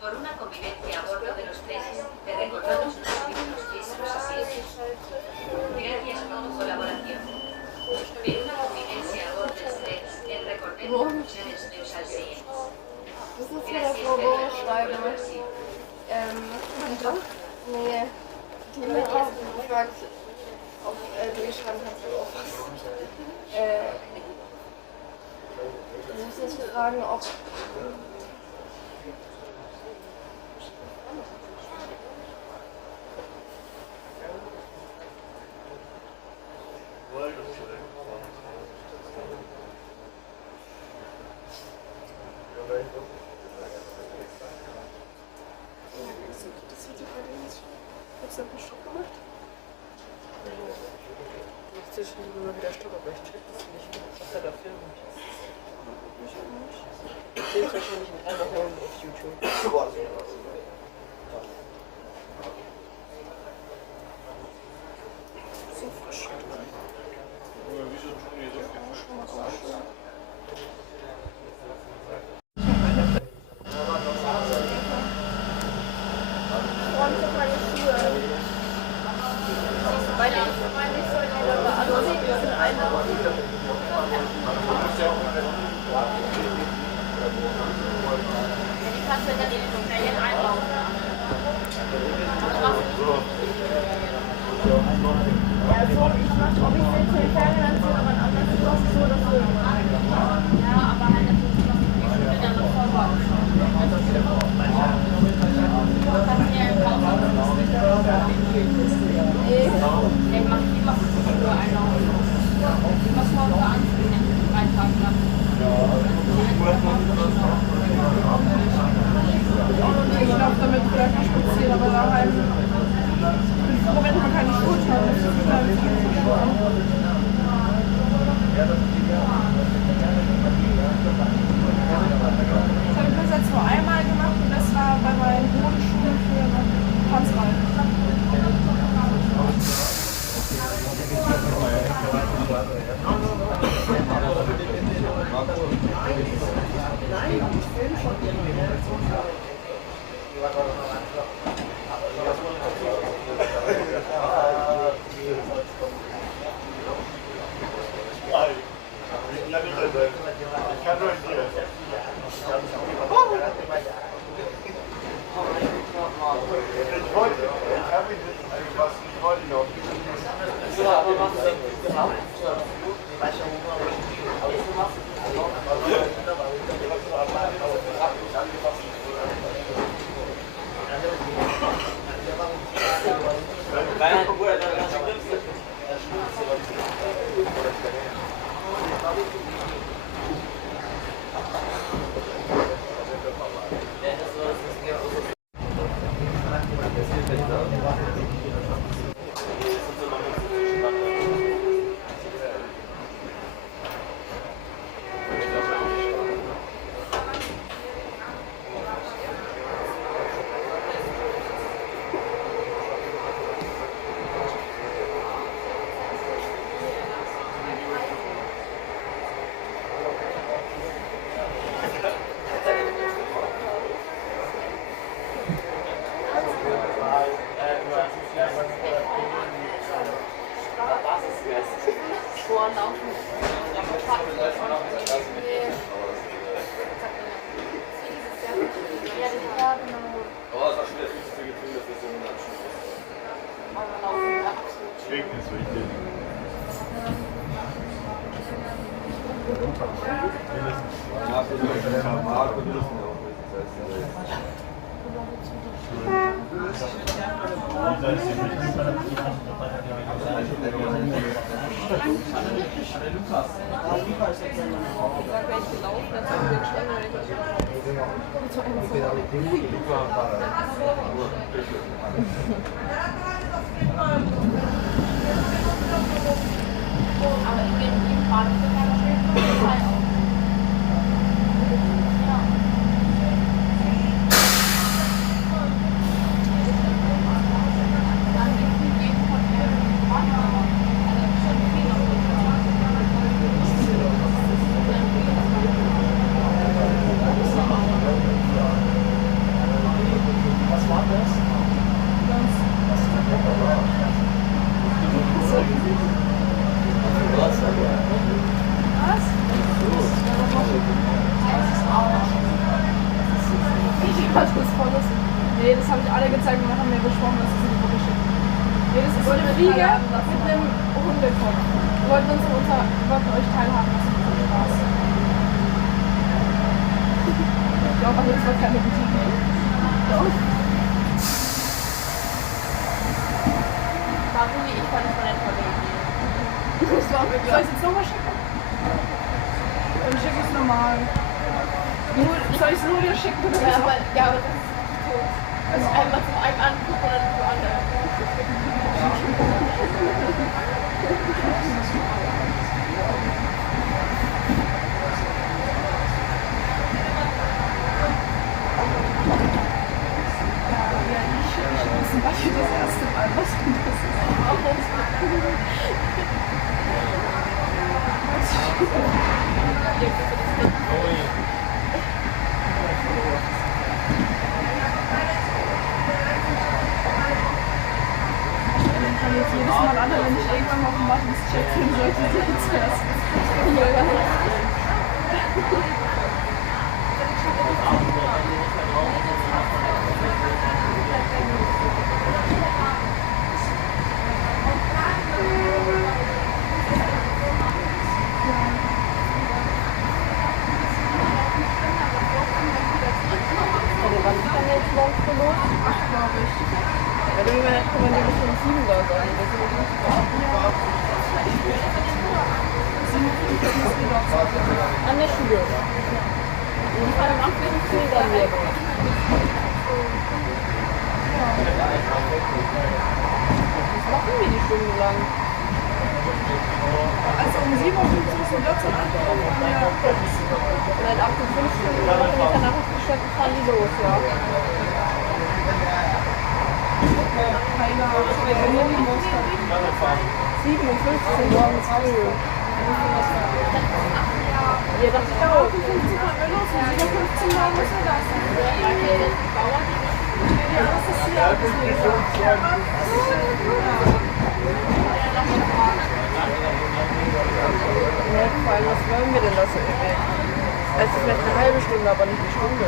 Por una convivencia a bordo de los trenes, te recordamos los servicios que se nos asisten. Gracias por tu colaboración. En una convivencia a bordo des Trens, el recordemos muchas de los alceíes. Das ist wieder Frau Bohrschreiber. Nee, die hat auch gefragt, ob du geschrieben hast, ob was. Ich muss jetzt fragen, ob schon immer wieder Stopp, aber ich check das nicht, was er da filmt. Ich sehe es wahrscheinlich in 3 Wochen auf YouTube. So frisch. Nee, das habe ich alle gezeigt und dann haben wir besprochen, dass es in die Gruppe schickt. Nee, das ist eine Fliege mit einem Hundekopf. Wir wollten euch teilhaben lassen mit dem Spaß. Ich glaube, aber das war keine gute Idee. Doch. Warum ich fand es eine tolle Idee. Soll ich es jetzt nochmal schicken? Dann schicke ich es normal. Soll ich es nur wieder schicken? Oder Ja, aber das ist tot. Also einmal zum einen angucken und dann zum anderen. Was für das erste Mal? Was für das Ich kann jetzt jedes Mal an, wenn ich irgendwann mal auf dem Buttons-Check bin, sollte ich jetzt zuerst. Was ist denn jetzt morgens so los? Ach, glaube ich. Ja, dann kann man die bis um 7 da sein. Das ist nicht an der Schule. Und vor allem 8:15 dann wieder. Was machen wir die Stunde lang? Also um 7:50 Uhr ist unser Platz angekommen. Seit 8:15 Uhr machen wir danach auf die Stadt, fahren die los, ja. Keine Ahnung, wer hier liegen muss. 7:15 Uhr morgens früh. Ja, das ist auch. 15 fahren wir los und 7:15 Uhr müssen wir da sein. Ja, das ist hier Ja, vor allem, was wollen wir denn da so ewig? Es ist vielleicht eine halbe Stunde, aber nicht eine Stunde.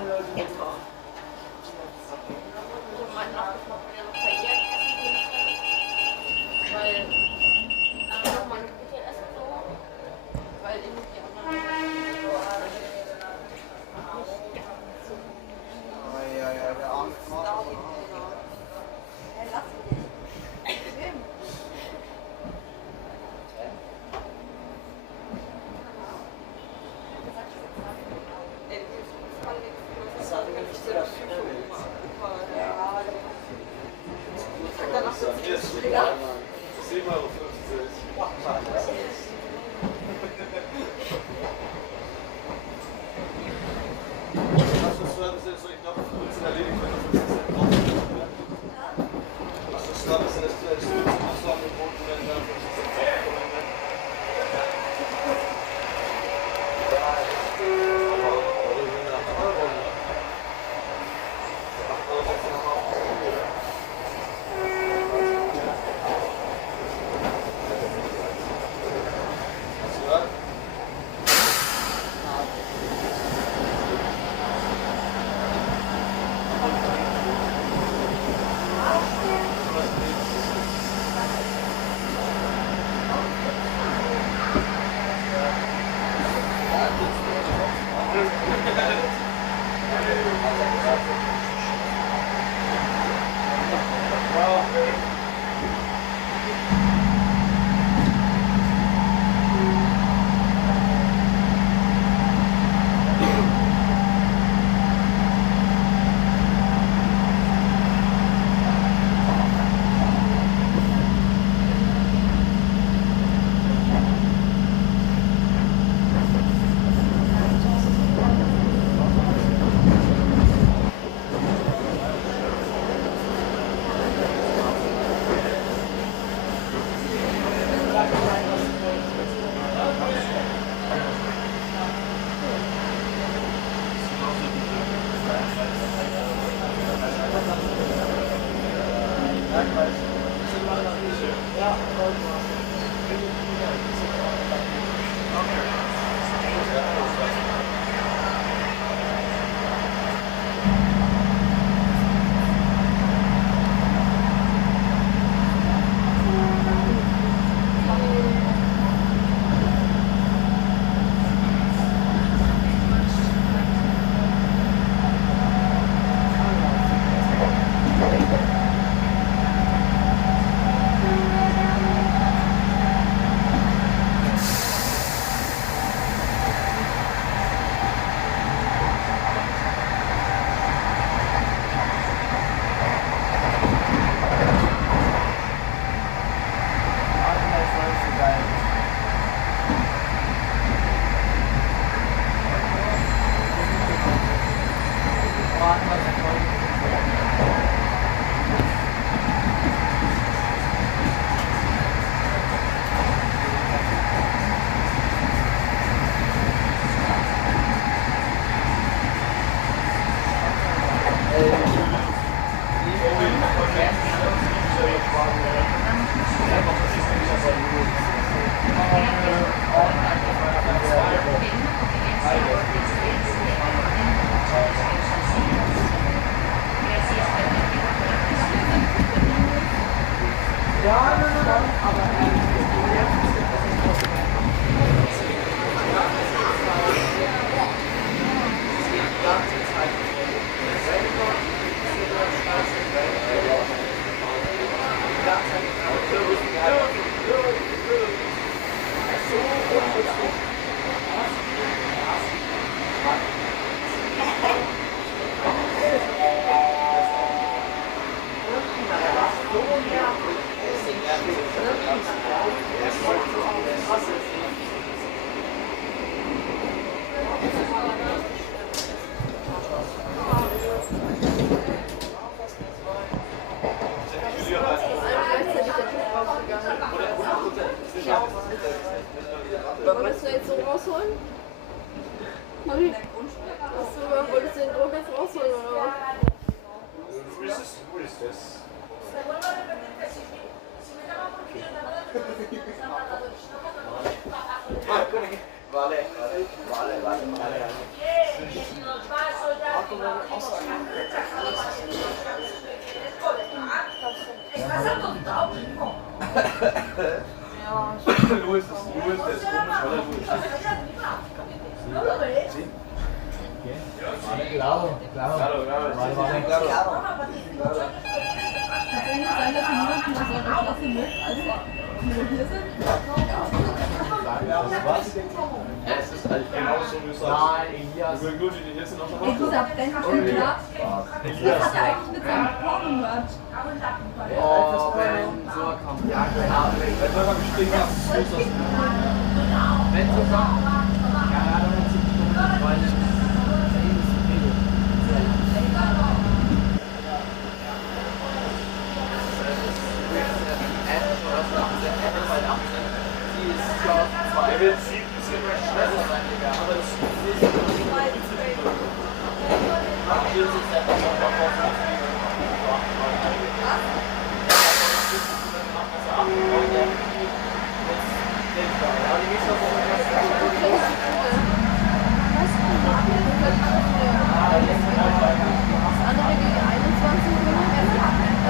Meinen nachgefragt, wenn er noch Karrieren essen gehen kann. Weil noch mal eine gute Essen so. Weil irgendwie die anderen Wolltest du jetzt so rausholen? Wolltest du den Druck jetzt rausholen oder was? Wo ist das? Vale. Louis ist der ist komisch, weil er so ist. Claro, claro. Claro, claro. Vale, vale, claro. Was? Ja, es ist halt genauso wie es sagt. Nein, Elias. Wir glutschen den jetzt noch mal. Dieser Ben schon klar. Elias. Was hat er eigentlich mit seinem Porno-Merch? Oh, Ben, so kommt. Ja, genau. Wenn wir beim Stehen hast, ist das. Wenn so kommt. Ja, dann hat sie die Nummer, weil ich. Er wird 7 bisschen mehr schneller sein, Digga. Aber das ist nicht so. Hier ist es einfach Das andere gegen 21 Minuten.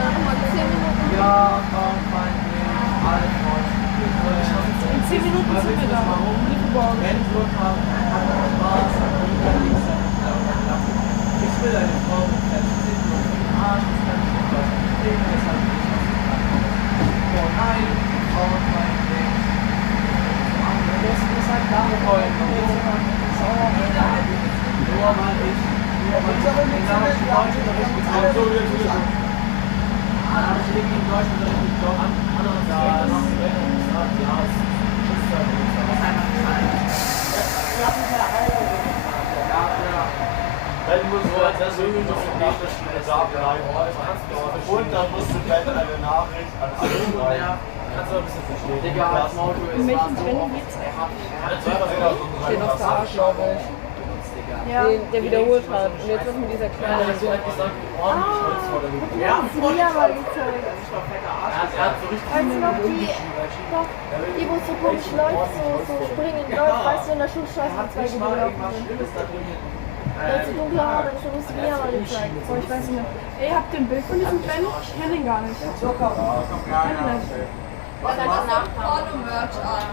Nochmal 10 Minuten. Ja, komm, mein Ding. Alles neu. In 10 Minuten sind wir da. Wenn es Glück haben, hat man Spaß. Ich will eine Frau mit Fetzen und im Arsch. Das kann ich nicht was verstehen. Deshalb will ich was machen. Oh nein, Frau, mein Ding. Das ist halt nachholen. Nur weil ich genau Deutschunterricht bekommen habe. Dann habe ich irgendwie im Deutschunterricht bekommen. Andere Sachen noch gesagt, ja, es ist das ist einfach nicht sein. Dann musst du als Persönlich noch nach der Schule da bleiben. Und dann musst du gleich eine Nachricht an alle schreiben. Kannst du ein bisschen verstehen. Digga, als Motto ist welchen so Training oft. geht's? Er hat Steht auf der Arsch, glaube ich. Ja. Der wiederholt hat. Und jetzt ist mit dieser kleine. so hat gesagt, ordentlich Holz vor der Hütte. Ja, Lia mal gezeigt. Er hat so richtig Weißt du noch, die wo so komisch läuft, so springen läuft, weißt du, in der Schulstraße mit zwei gelaufen sind. Der hat so dunkle Haare, das muss Lia mal gezeigt. Oh, ich weiß nicht mehr. Ey, habt ihr ein Bild von diesem Ben? Ich kenne ihn gar nicht. Ich kenne ihn nicht. Was hat danach Porno-Merch an?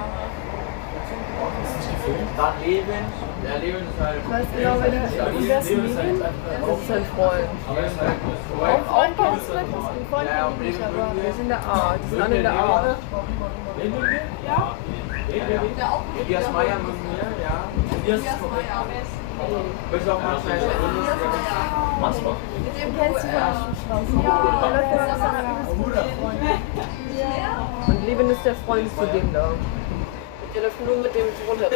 Dann Leben. Der Leben ist halt. Ich weiß genau, wer der ist. Wer ist Levin? Das ist sein Freund. Freund kennst du vielleicht? Den Freund kenn ich nicht, aber der ist in der A. Die sind alle in der A. Elias Meier mit mir, ja. Elias ist korrekt. Willst du auch manchmal manchmal. Den kennst du von der Schulstraße. Ja, der läuft immer mit seiner übelst guten Freundin. Und Levin ist der Freund zu dem da. Der läuft nur mit dem runter.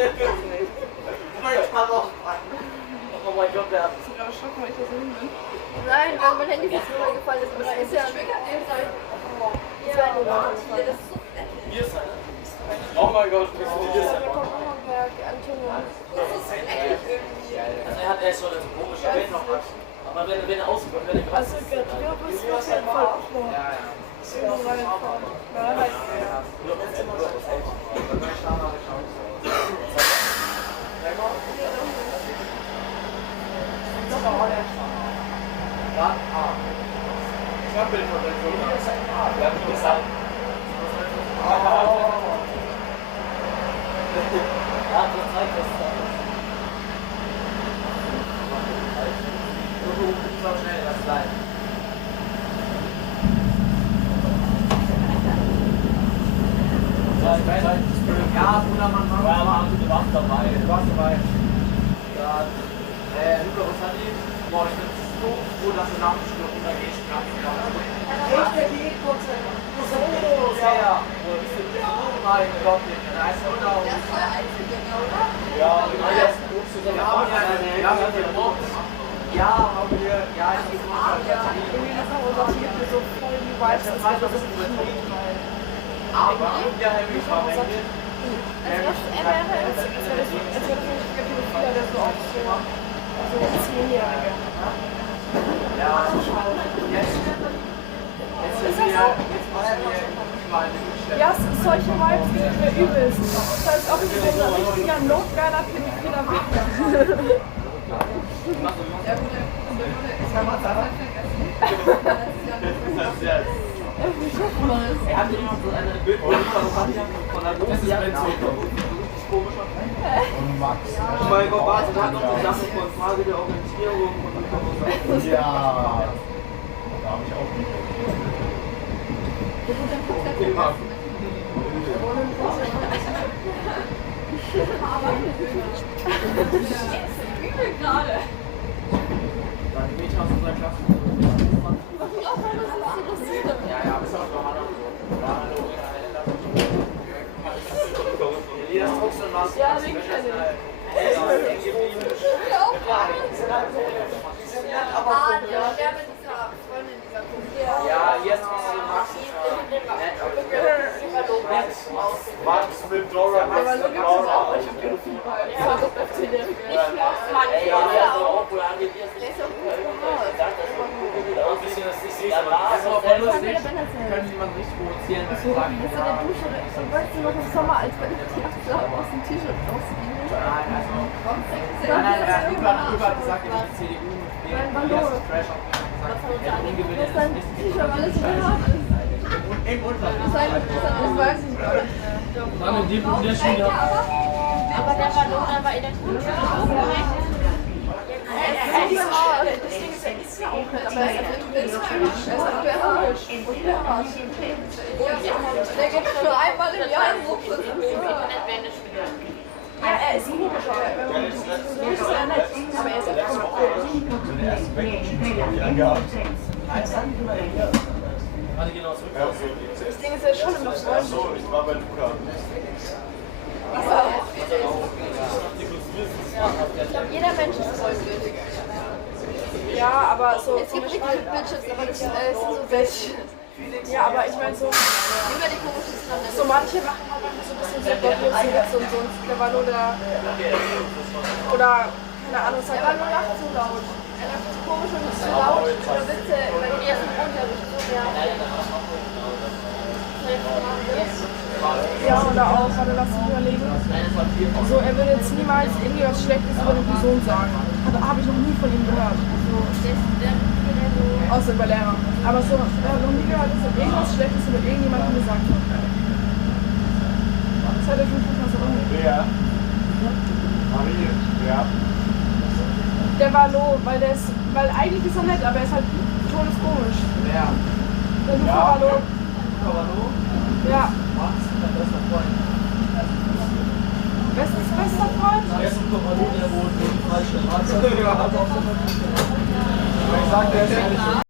Oh mein Gott, der hat. Ich bin gerade erschrocken, weil ich das nicht bin. Nein, weil mein Handy fast runtergefallen ist. Aber das ist ja zwei Minuten runtergefallen. Hier ist einer. Oh mein Gott, wie ist hier? Der kommt noch am Berg, Antonio. Also er ist schon ein komischer Welt noch was. Aber wenn er auskommt, wenn er gerade Also, wir müssen auf jeden Fall auch noch. Ja, ja. Irgendwo reinfahren. Ja, halt. Ich hab Bild von der Schule. Wir haben gesagt. Ja, das zeigt das. So schnell, das bleibt. Ja, Bruder, Mann, du warst dabei. Du warst dabei. Ja, Luca, was hat die? Boah, ich bin so froh, dass du nach dem Spiel runtergehst. So sehr. Oh mein Gott, da ist er unter uns. Ja, Ja, haben wir. Ja, ich bin Irgendwie das auch unser Team so voll die Vibes. Das wäre das nicht aber ja, ich war Er wäre als wäre das nicht der Pädophiler, der so auch so 10-Jährige. ja, jetzt sind wir überall hingestellt. Ja, solche Vibes geben mir übelst. Das ist auch so ein richtiger notgeiler pädophiler Weg. Er hatte immer so eine Bild von der großen Jahreszahl. Komisch. Und Max. Oh mein Gott, warte, da hat noch die Sache von Frage der Orientierung und Ja. Da habe ich auch nicht. Gerade. Dann Mädchen aus unserer Klasse. Ja, bis auf Johanna. Elias Fuchs und was? Ja, den kenne ich. Ja, jetzt bist du Max. Max mit Dora, Max mit Laura. Können jemand richtig provozieren, dass sie sagen, Weißt du noch im Sommer, als wir die Abschlag aus dem T-Shirt rausgingen? nein, er hat überall gesagt, er ist die CDU mit dem Trash auf Dass dein T-Shirt alles so hart ist. im Unterricht. Das weiß ich gar nicht. Dann in dem der Schule. Aber der Ballon war in der Grundschule aufgeregt. Das Ding ist, er ist ja auch nicht, aber er ist aktivistisch. Er ist aktivistisch. Der geht nur einmal im Jahr in Gruppe. Ja, er ist komisch, aber wenn man so ist er nett. Aber er ist echt Das Ding ist, er ist schon immer freundlich. So, ich war bei Luca. Ich glaube, jeder Mensch ist freundlich. Ja, aber so. Es gibt richtige Bitches, aber das sind so welche. Ja, aber ich meine so. Immer die komischen Sachen. So manche machen halt einfach so ein bisschen so Gottlosen und so. Der war nur der. Oder, keine Ahnung, sagt Er war nur lacht zu laut. Er lacht zu komisch und zu laut. Oder Witze, weil die ersten Unterricht so ja, oder auch, warte, lass mich überlegen. So, er würde jetzt niemals irgendwie was Schlechtes über eine Person sagen. Habe ich noch nie von ihm gehört. So, außer über Lehrer. Aber so, er hat noch nie gehört, dass er irgendwas Schlechtes über irgendjemanden gesagt hat. Das hat er schon mal so lange. Wer? Marie. Wer? Der war low, weil eigentlich ist er nett, aber er ist halt todeskomisch. Ja. Der Luca war low. Ja. Bester Freund. Bester Freund? Er ist ein Kommando, der wohnt in falsche Straße. Ich sag, der ist ja nicht so